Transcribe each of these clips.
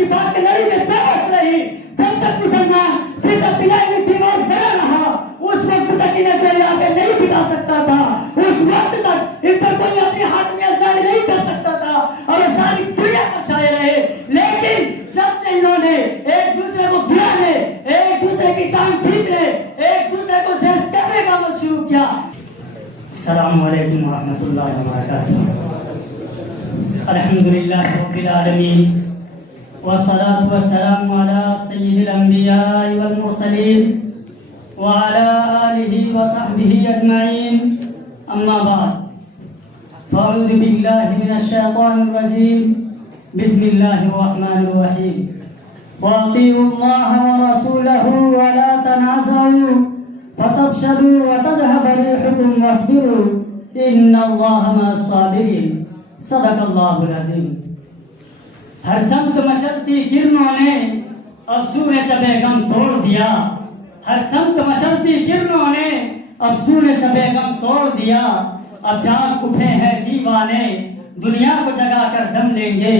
اتفاق کی لڑائی میں بے بس رہی، جب تک مسلمان سیسا پلائی میں تھی اور بڑا رہا، اس وقت تک انہیں کوئی آگے نہیں بٹھا سکتا تھا، اس وقت تک ان پر کوئی اپنے ہاتھ میں ظاہر نہیں کر سکتا تھا اور وہ ساری دنیا پر چھائے رہے۔ لیکن جب سے انہوں نے ایک دوسرے کو گرانے، ایک دوسرے کی ٹانگ کھینچنے، ایک دوسرے کو زیر کرنے کا عمل شروع کیا۔ السلام علیکم ورحمۃ اللہ وبرکاتہ۔ الحمدللہ رب العالمین والصلاة والسلام علی سید الانبیاء والمرسلین وعلى آلہ وصحبہ اجمعین، اما بعد فاعوذ باللہ من الشیطان الرجیم، بسم اللہ الرحمن الرحیم، وَأَطِيعُوا اللَّهَ وَرَسُولَهُ وَلَا تَنَازَعُوا فَتَفْشَلُوا وَتَذْهَبَ رِيحُكُمْ وَاصْبِرُوا إِنَّ اللَّهَ مَعَ الصَّابِرِينَ۔ صدق اللہ العظیم۔ ہر سمت مچلتی کرنوں نے افسون شب غم توڑ دیا، ہر سمت مچلتی کرنوں نے افسون شب غم توڑ دیا، اب جاگ اٹھے ہیں دیوانے دنیا کو جگا کر دم لیں گے۔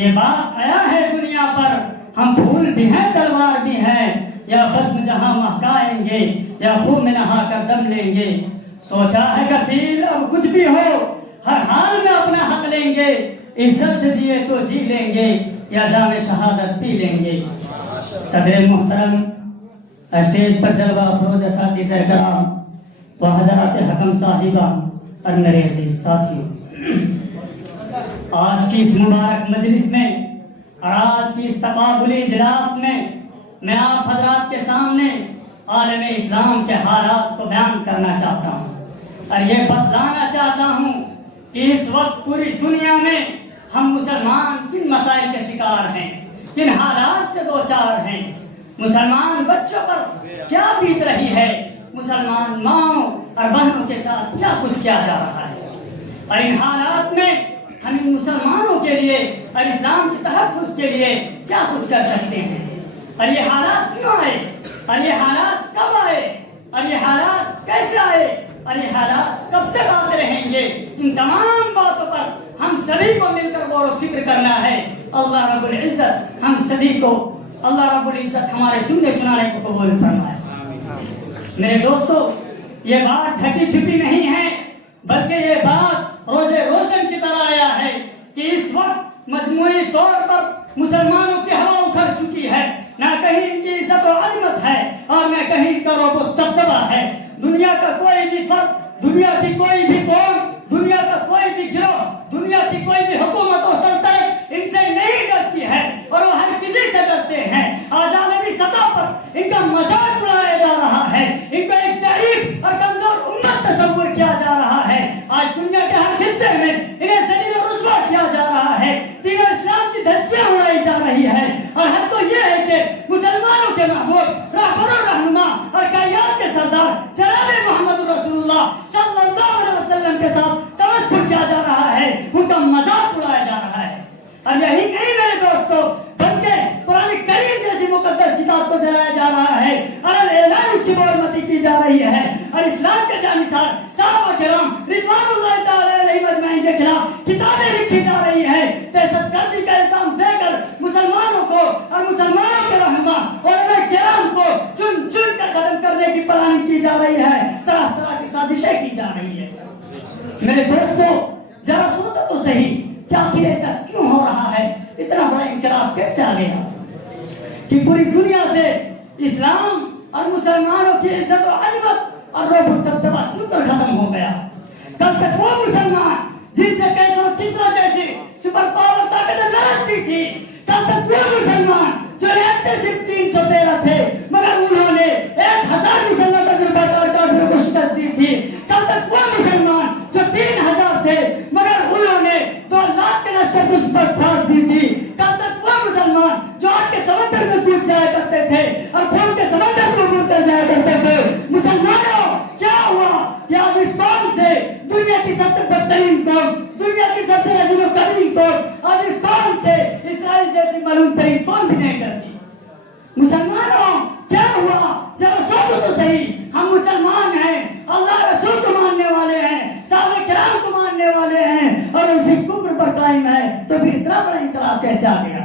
یہ بات آیا ہے دنیا پر، ہم پھول بھی ہیں تلوار بھی ہیں، یا بزم جہاں مہکائیں گے یا خون میں نہا کر دم لیں گے۔ سوچا ہے کفیل اب کچھ بھی ہو، ہر حال میں اپنا حق لیں گے، عزت سے جیے تو جی لیں گے یا جام شہادت پی لیں گے۔ صدر محترم، اسٹیج پر جلوہ افروز اساتذہ کرام و حضرات حکم صاحبہ اور میرے عزیز ساتھیوں، آج کی اس مبارک مجلس میں اور آج کی اس تقابلی اجلاس میں آپ حضرات کے سامنے عالم اسلام کے حالات کو بیان کرنا چاہتا ہوں اور یہ بتلانا چاہتا ہوں کہ اس وقت پوری دنیا میں ہم مسلمان کن مسائل کے شکار ہیں، کن حالات سے دوچار ہیں، مسلمان بچوں پر کیا بیت رہی ہے، مسلمان ماؤں اور بہنوں کے ساتھ کیا کچھ کیا جا رہا ہے، اور ان حالات میں ہم ان مسلمانوں کے لیے اور اسلام کے تحفظ کے لیے کیا کچھ کر سکتے ہیں، اور یہ حالات کیوں آئے، اور یہ حالات کب آئے، اور یہ حالات کیسے آئے، اور یہ حالات کب تک آتے رہیں گے، ان تمام باتوں پر ہم سبھی کو مل کر غور و فکر کرنا ہے۔ اللہ رب العزت ہم سبھی کو، اللہ رب العزت ہمارے سننے سنانے کو قبول فرمائے۔ میرے دوستو، یہ بات ڈھکی چھپی نہیں ہے، بلکہ یہ بات روزے روشن کی طرح آیا ہے کہ اس وقت مجموعی طور پر مسلمانوں کی ہوا اکھڑ چکی ہے، نہ کہیں ان کی عزت و عظمت ہے اور نہ کہیں ان کا رعب و دبدبہ ہے۔ دنیا کا کوئی بھی فرد، دنیا کی کوئی بھی قوم، دنیا کا کوئی بھی گروہ، دنیا کی کوئی بھی حکومت و سلطنت ان سے نہیں ڈرتی ہے اور وہ ہر کسی سے ڈرتے ہیں۔ آج عالمی سطح پر ان کا مذاق اڑایا جا رہا ہے، ان کو ایک ضعیف اور کمزور امت تصور کیا جا رہا ہے۔ آج دنیا کے ہر خطے میں انہیں ذلیل و رسوا کیا جا رہا ہے، دین اسلام کی دھجیاں اڑائی جا رہی ہے، اور حد تو یہ ہے کہ مسلمانوں کے محبوب، رہبر و رہنما اور کائنات کے سردار جناب محمد رسول اللہ صلی اللہ علیہ وسلم کے ساتھ تمسخر کیا جا رہا ہے، ان کا مذاق اڑایا جا رہا ہے۔ اور یہی نہیں میرے دوستو، بلکہ قرآن کریم جیسی مقدس کتاب کو جلایا جا رہا ہے اور اعلان اس کی برمتی کی جا رہی ہے، اور اسلام کے جانشین صحابہ کرام رضوان اللہ تعالی علیہم اجمعین کے خلاف کتابیں لکھی جا رہی ہے، دہشت گردی کا الزام دے کر مسلمانوں کو اور مسلمانوں کے رہنما علماء کرام کو چن چن کر ختم کرنے کی پلاننگ کی جا رہی ہے، طرح طرح کی سازشیں کی جا رہی ہے۔ میرے دوستو، ذرا سوچو تو صحیح کہ آخر ایسا کیوں ہو رہا ہے، اتنا بڑا انقلاب کیسے آ گیا کہ پوری دنیا سے اسلام اور مسلمانوں کی عزت و عظمت اور رعب و دبدبہ کیوں کر ختم ہو گیا؟ کل تک وہ مسلمان جن سے کیسر و کسریٰ جیسی سپر پاور طاقتیں لڑتی تھی، کل تک وہ مسلمان جو رہتے صرف 313 تھے مگر انہوں نے 1000 مسلمان تجربہ کار کافروں کو شکست دی تھی، کل تک وہ مسلمان جو 3000 تھے مگر انہوں نے 2 لاکھ کے لشکر کو شکست دی تھی، کل تک وہ مسلمان جو آگ کے سمندر میں کود جایا کرتے تھے اور خون کے سمندر کو ڈوبتے جایا کرتے تھے۔ مسلمانوں، کیا ہوا کہ آج اس قوم سے دنیا کی سب سے بدترین قوم، دنیا کی سب سے عظیم و کریم قوم، آج اس قوم سے اسرائیل جیسی معلوم ترین قوم بھی نہیں کرتی۔ مسلمانوں، کیا ہوا؟ ذرا سوچو تو صحیح، ہم مسلمان ہیں، اللہ رسول کو ماننے والے ہیں، صحابہ کرام کو ماننے والے ہیں، اور ان سے کفر پر قائم ہے، تو پھر اتنا بڑا انقلاب کیسے آ گیا؟